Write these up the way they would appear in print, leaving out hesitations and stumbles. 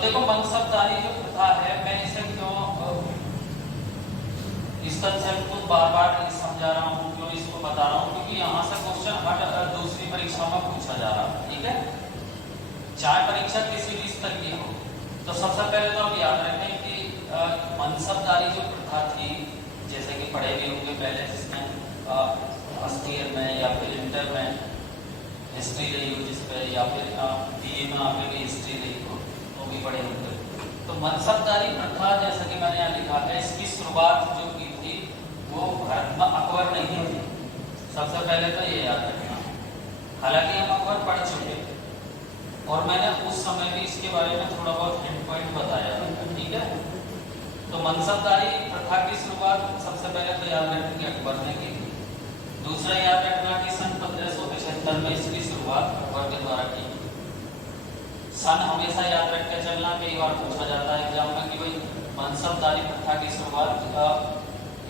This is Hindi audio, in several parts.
तो देखो मनसबदारी जो प्रथा है, मैं इसे क्यों इस कंसेप्ट को बार बार समझा रहा हूँ, क्यों इसको बता रहा हूँ, क्योंकि यहाँ से क्वेश्चन हर दूसरी परीक्षा में पूछा जा रहा है। ठीक है, चाहे परीक्षा किसी भी स्तर की हो। तो सबसे पहले तो आप याद रखें कि मनसबदारी जो प्रथा थी, जैसे कि पढ़े भी होंगे पहले, जिसमें फर्स्ट ईयर में या फिर इंटर में हिस्ट्री रही हो जिसपे, या फिर बीए में आपने भी हिस्ट्री रही हो तो भी पढ़े होंगे। तो मनसबदारी प्रथा, जैसा कि मैंने यहाँ लिखा है, इसकी शुरुआत जो की थी वो भारत में अकबर ने की थी। सबसे पहले तो ये याद रखना। हालांकि हम अकबर पढ़ चुके और मैंने उस समय भी इसके बारे में थोड़ा बहुत हिंट पॉइंट बताया था। ठीक है, तो मनसबदारी प्रथा की शुरुआत सबसे पहले तो याद रखना कि अकबर ने की थी। दूसरा याद रखना कि सन 1575 में इसकी शुरुआत अकबर के द्वारा की। सन हमेशा याद रख के चलना, कई बार पूछा जाता है एग्जाम में कि भाई मनसबदारी प्रथा की शुरुआत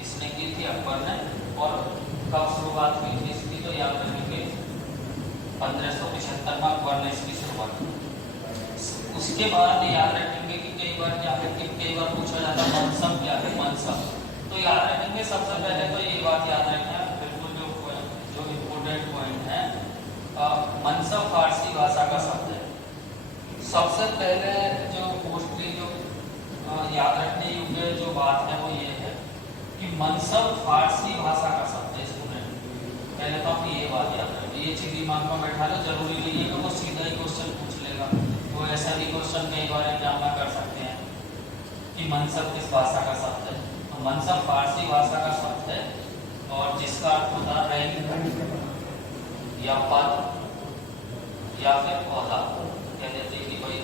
इसने की थी अकबर ने, और कब शुरुआत हुई थी इसकी, तो याद रखेंगे 1575 में अकबर ने इसकी शुरुआत की। उसके बाद याद रखेंगे कि कई बार पूछा जाता है मनसब क्या है, मनसब। तो याद रखेंगे सबसे पहले तो ये बात याद रखना बिल्कुल, जो इम्पोर्टेंट पॉइंट है, मनसब फारसी भाषा का शब्द है। सबसे पहले जो मोस्टली जो याद रखने योग्य जो बात है वो ये है कि मनसब फारसी भाषा का शब्द है। स्टूडेंट पहले तो आप ये बात याद रखें, ये चीज दिमाग में बैठा लो। जरूरी नहीं है कि वो सीधा ही क्वेश्चन पूछ लेगा, वो ऐसा भी क्वेश्चन कई बार एग्जाम में कर सकते हैं कि मनसब किस भाषा का शब्द है। तो मनसब फारसी भाषा का शब्द है और जिसका अर्थ होता है रैंक या पद या फिर पौधा। कह देते हैं कि भाई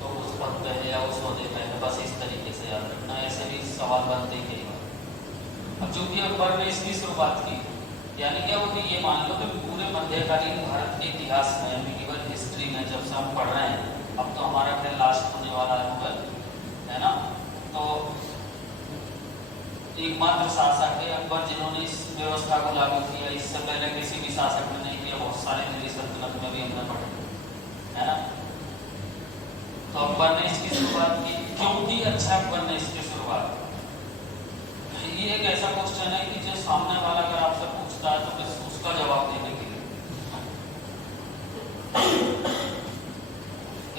तो उस पद पे है या उस पौधे पे है, बस इस तरीके से याद रखना। ऐसे भी सवाल बनते ही कई बार। अब चूंकि अकबर ने इसकी शुरुआत की, यानी क्या वो ये मान लो कि पूरे मध्यकालीन भारत के इतिहास में, मिडिवल हिस्ट्री में जब से हम पढ़ रहे हैं, अब तो हमारा फिर लास्ट होने वाला है ना, तो एकमात्र शासक है अकबर जिन्होंने इस व्यवस्था को लागू किया। इससे पहले किसी भी शासक ने नहीं किया। बहुत सारे दिल्ली सल्तनत में भी हमने पढ़े, है ना। तो अकबर ने इसकी शुरुआत की। क्यों की? अच्छा, अकबर ने इसकी शुरुआत। ये एक ऐसा क्वेश्चन है कि जो सामने वाला अगर आपसे पूछता है तो बस उसका जवाब देने के लिए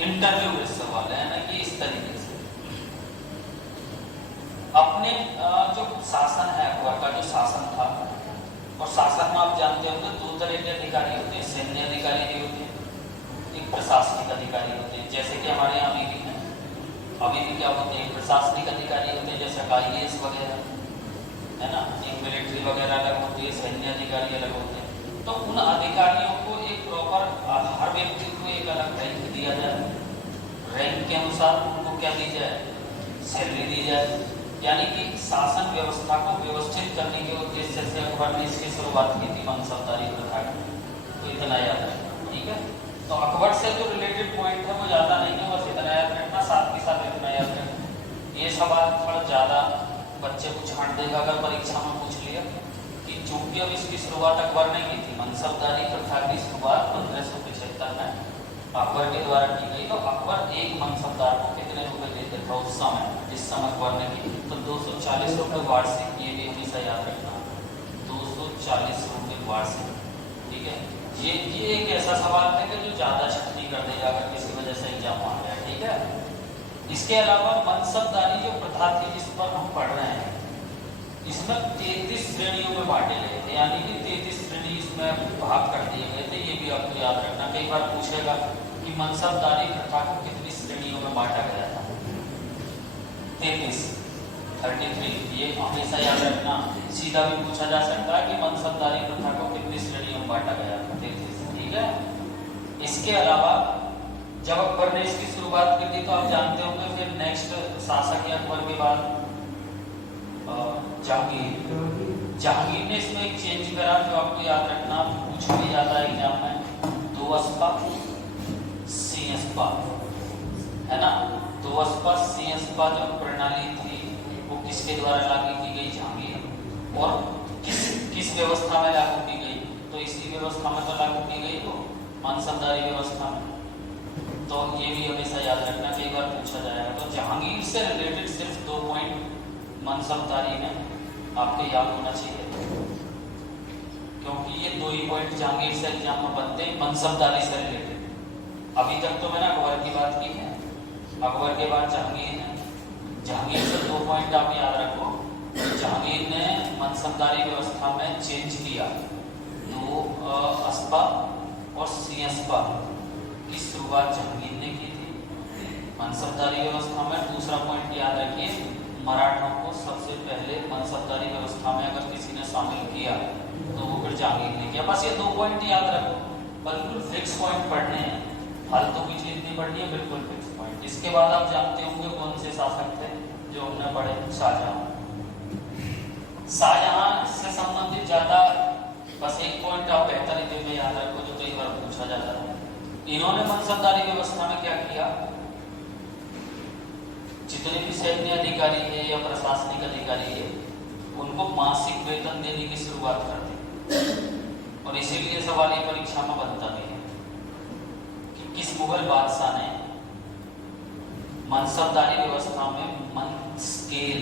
इंटरव्यू में सवाल है ना, कि इस तरीके से अपने जो शासन है अकबर का, जो शासन था, और शासन में आप जानते होंगे दो तरह के अधिकारी होते हैं। सैन्य अधिकारी भी होते हैं, एक प्रशासनिक अधिकारी होते हैं, जैसे कि हमारे यहाँ अभी भी हैं। अभी भी क्या होते हैं, प्रशासनिक अधिकारी होते हैं, जैसे IAS वगैरह, है ना। एक मिलिट्री वगैरह अलग होती है, सैन्य अधिकारी अलग होते हैं। तो उन अधिकारियों को एक प्रॉपर, हर व्यक्ति को एक अलग रैंक दिया जाए। रैंक के अनुसार उनको क्या दी जाए, सैलरी दी जाए। यानी कि शासन व्यवस्था को व्यवस्थित करने के उद्देश्य से अकबर ने इसकी शुरुआत की थी, मनसबदारी प्रथा की। तो इतना याद रखना, ठीक है। तो अकबर से जो रिलेटेड पॉइंट है वो ज्यादा नहीं है, बस इतना याद रखना। साथ के साथ इतना याद रखना, ये सवाल थोड़ा ज्यादा बच्चे को छांट देगा अगर परीक्षा में पूछ लिया कि चूंकि अब इसकी शुरुआत अकबर ने की थी, मनसबदारी प्रथा की शुरुआत 1575 में अकबर के द्वारा की गई। तो अकबर एक मनसबदार को कितने रुपए देते था उस समय, जिस समय अकबर ने की? तो 240 रुपये वार्षिक। ये भी हमेशा याद रखना, 240 रुपये वार्षिक, ठीक है। ये एक ऐसा सवाल है कि जो ज्यादा छटनी कर देगा अगर किसी वजह से एग्जाम आ गया, ठीक है। इसके अलावा मनसबदारी जो प्रथा थी जिस पर हम पढ़ रहे हैं, इसमें 33 श्रेणियों में बांटे गए थे, यानी कि 33 श्रेणी इसमें भाग कर दिए गए थे। ये भी आपको याद रखना, कई बार पूछेगा कि मनसबदारी प्रथा को कितनी श्रेणियों में बांटा गया था। 33 ये हमेशा याद रखना। सीधा भी पूछा जा सकता है कि मनसबदारी प्रथा को कितनी श्रेणियों में बांटा गया था, 33, ठीक है। इसके अलावा जब अकबर ने इसकी शुरुआत की थी तो आप जानते होंगे फिर नेक्स्ट शासक है अकबर के बाद जहांगीर ने इसमें एक चेंज करा, जो आपको याद रखना, पूछ भी जाता है एग्जाम में। 2 अस्पा C अस्पा, है ना। 2 अस्पा C अस्पा जो प्रणाली थी वो किसके द्वारा लागू की गई? जहांगीर। और किस व्यवस्था में लागू की गई? तो इसी व्यवस्था में तो लागू की गई, वो मनसबदारी व्यवस्था में। तो ये भी हमेशा याद रखना, कई बार पूछा जाएगा। तो जहांगीर से रिलेटेड सिर्फ 2 पॉइंट मनसबदारी में आपके याद होना चाहिए, क्योंकि ये 2 ही पॉइंट जहांगीर से एग्जाम में बनते हैं मनसबदारी से रिलेटेड। अभी तक तो मैंने अकबर की बात की है, अकबर के बाद जहांगीर है। जहांगीर से 2 पॉइंट आप याद रखो। जहांगीर ने मनसबदारी व्यवस्था में चेंज किया, 2 अस्पा और सिंहस्पा की शुरुआत जहांगीर ने की थी मनसबदारी व्यवस्था में। दूसरा पॉइंट याद रखिए, मराठों को सबसे पहले मनसबदारी व्यवस्था में अगर किसी ने शामिल किया तो वो फिर जहांगीर ने किया। बस ये 2 पॉइंट याद रखो, बिल्कुल फिक्स पॉइंट पढ़ने हैं, फालतू की चीज नहीं पढ़नी है, बिल्कुल फिक्स पॉइंट। इसके बाद आप जानते होंगे कौन से शासक थे जो हमने पढ़े, शाहजहां। शाहजहां से संबंधित ज्यादा बस एक पॉइंट आप बेहतर रीति में याद रखो जो कई बार पूछा जाता है। इन्होंने मनसबदारी व्यवस्था में क्या किया, जितने भी सैन्य अधिकारी है या प्रशासनिक अधिकारी है उनको मासिक वेतन देने की शुरुआत कर दी। और इसीलिए सवाल ये परीक्षा में बनता भी है कि किस मुगल बादशाह ने मनसबदारी व्यवस्था में मन स्केल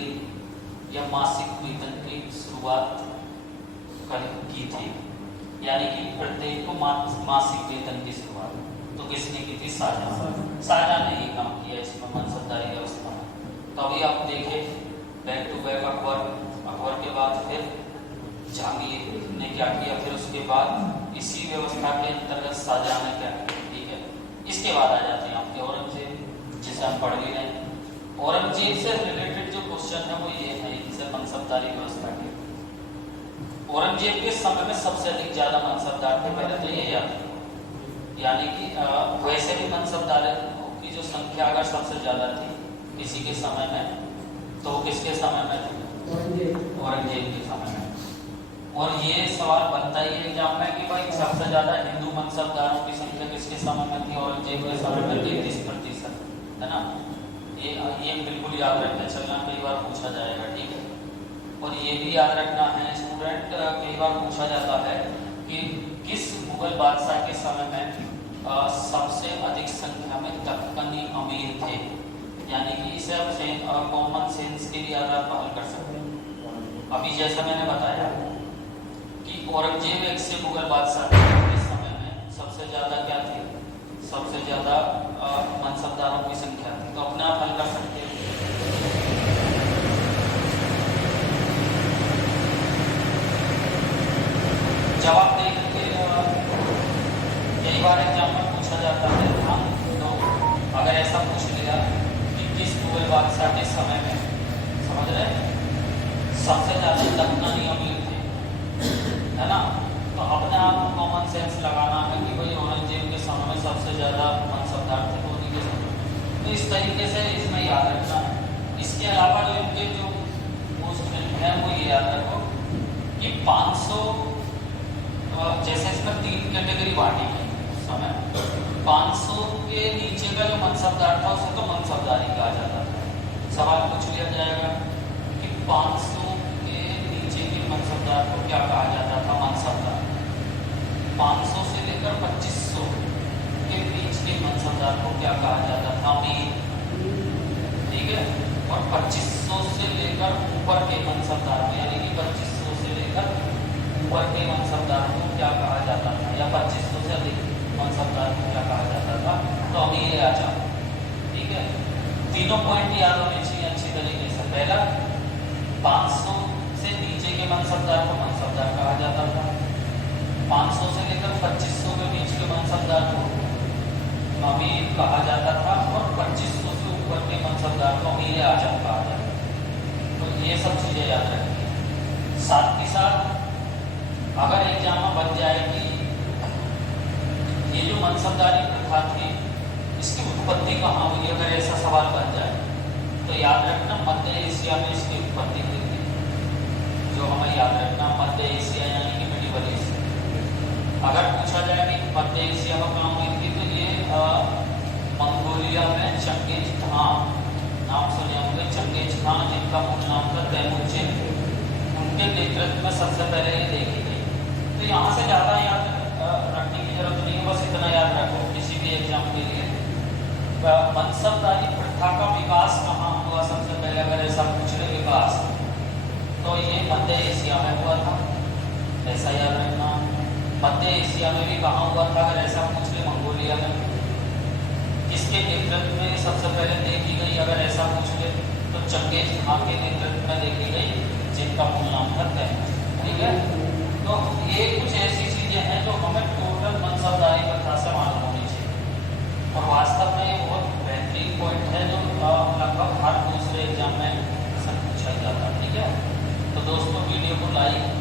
या मासिक वेतन की शुरुआत की थी, यानी कि प्रत्येक को मासिक वेतन की शुरुआत तो किसने की थी, शाहजहां। शाहजहां ने ही काम किया इसमें मनसबदारी व्यवस्था में। तभी आप देखें बैक टू बैक अकबर के बाद फिर जहांगीर ने क्या किया, फिर उसके बाद इसी व्यवस्था के अंतर्गत शाहजहां ने क्या किया। ठीक है, इसके बाद आ जाते हैं आपके औरंगजेब, जिसे हम पढ़ भी रहे हैं। औरंगजेब से रिलेटेड जो क्वेश्चन है वो ये है इनसे मनसबदारी व्यवस्था के। औरंगजेब के समय में सबसे अधिक ज्यादा मनसबदार थे, पहले तो ये याद रखो। यानी कि वैसे भी मनसबदारों की जो संख्या अगर सबसे ज्यादा थी किसी के समय में तो किसके समय में थी, औरंगजेब के समय में। और ये सवाल बनता ही है एग्जाम में कि भाई सबसे ज्यादा हिंदू मनसबदारों की संख्या किसके समय में थी, औरंगजेब के समय में 33%, है ना। ये बिल्कुल याद रखते चलना, कई बार पूछा जाएगा। ठीक है, और ये भी याद रखना है स्टूडेंट, कई बार पूछा जाता है कि किस मुगल बादशाह के समय में सबसे अधिक संख्या में दक्कनी अमीर थे। यानी कि इसे आप कॉमन सेंस के लिए आप हल कर सकते हैं। अभी जैसा मैंने बताया कि औरंगजेब एक से मुगल बादशाह के समय में सबसे ज्यादा क्या थे, सबसे ज्यादा मनसबदारों की संख्या थी, तो अपने आप हल कर सकते हैं। जवाब देखेंगे, कई बार एग्जाम में पूछा जाता है। हम तो अगर ऐसा पूछ लिया कि किस मुगल बादशाह के समय में, समझ रहे हैं, सबसे ज्यादा दक्कनी अमीर थे, है ना, तो अपने आप को कॉमन सेंस लगाना है कि भाई औरंगजेब के समय में सबसे ज्यादा मनसबदार थे तो उनके समय। तो इस तरीके से इसमें याद रखना है। इसके अलावा जो इनके जो क्वेश्चन है वो ये याद रखो कि 500, जैसे इसमें 3 कैटेगरी बांटी है उस समय। 500 के नीचे का जो मनसबदार था उसे तो मनसबदारी कहा जाता था। सवाल पूछ लिया जाएगा कि 500 के नीचे के मनसबदार को क्या कहा जाता था, मनसबदार। 500 से लेकर 2500 के बीच के मनसबदार को क्या कहा जाता था, अमीर। ठीक है, और 2500 से लेकर ऊपर के मनसबदार को, यानी कि 2500 से लेकर ऊपर के मनसबदार को क्या कहा जाता था, या 2500 से अधिक मनसबदार को क्या कहा जाता था, तो अमीर राजा। ठीक है, तीनों पॉइंट याद होने चाहिए अच्छी तरीके से। पहला, 500 से नीचे के मनसबदार को मनसबदार कहा जाता था। 500 से लेकर 2500 के बीच के मनसबदार को अमीर कहा जाता था, और 2500 से ऊपर के मनसबदार को अमीर आजम कहा जाता था। तो ये सब चीजें याद रखिए। साथ ही साथ अगर एग्जाम में बन जाए कि ये जो मनसबदारी प्रथा थी इसकी उत्पत्ति कहाँ हुई, अगर ऐसा सवाल बन जाए तो याद रखना मध्य एशिया में इसकी उत्पत्ति हुई थी। जो हमें याद रखना, मध्य एशिया यानी कि मिडिवल एशिया। अगर पूछा जाए कि मध्य एशिया में कहाँ हुई थी तो ये मंगोलिया में चंगेज खान, नाम सुने होंगे, चंगेज खान, जिनका मूल नाम था तैमूरजिन, उनके नेतृत्व में सबसे पहले ये देखी गई। तो यहाँ से ज़्यादा याद रखने की जरूरत नहीं है, बस इतना याद रखो किसी भी एग्जाम के लिए मनसबदारी प्रथा का विकास कहाँ हुआ सबसे पहले, अगर ऐसा पूछ ले विकास, तो ये मध्य एशिया में हुआ था, ऐसा याद रखना। मध्य एशिया में भी कहाँ हुआ था, अगर ऐसा पूछ ले मंगोलिया में। किसके नेतृत्व में सबसे पहले देखी गई, अगर ऐसा पूछ ले तो चंगेज खां के नेतृत्व में देखी गई, जिनका मूल नाम था तैमूर। ठीक है, तो ये कुछ ऐसी चीजें हैं जो हमें टोटल मनसबदारी प्रथा से मालूम होनी चाहिए। और वास्तव में ये बहुत बेहतरीन पॉइंट है जो लगभग हर दूसरे एग्जाम में सब पूछा जाता है। ठीक है, तो दोस्तों वीडियो को लाइक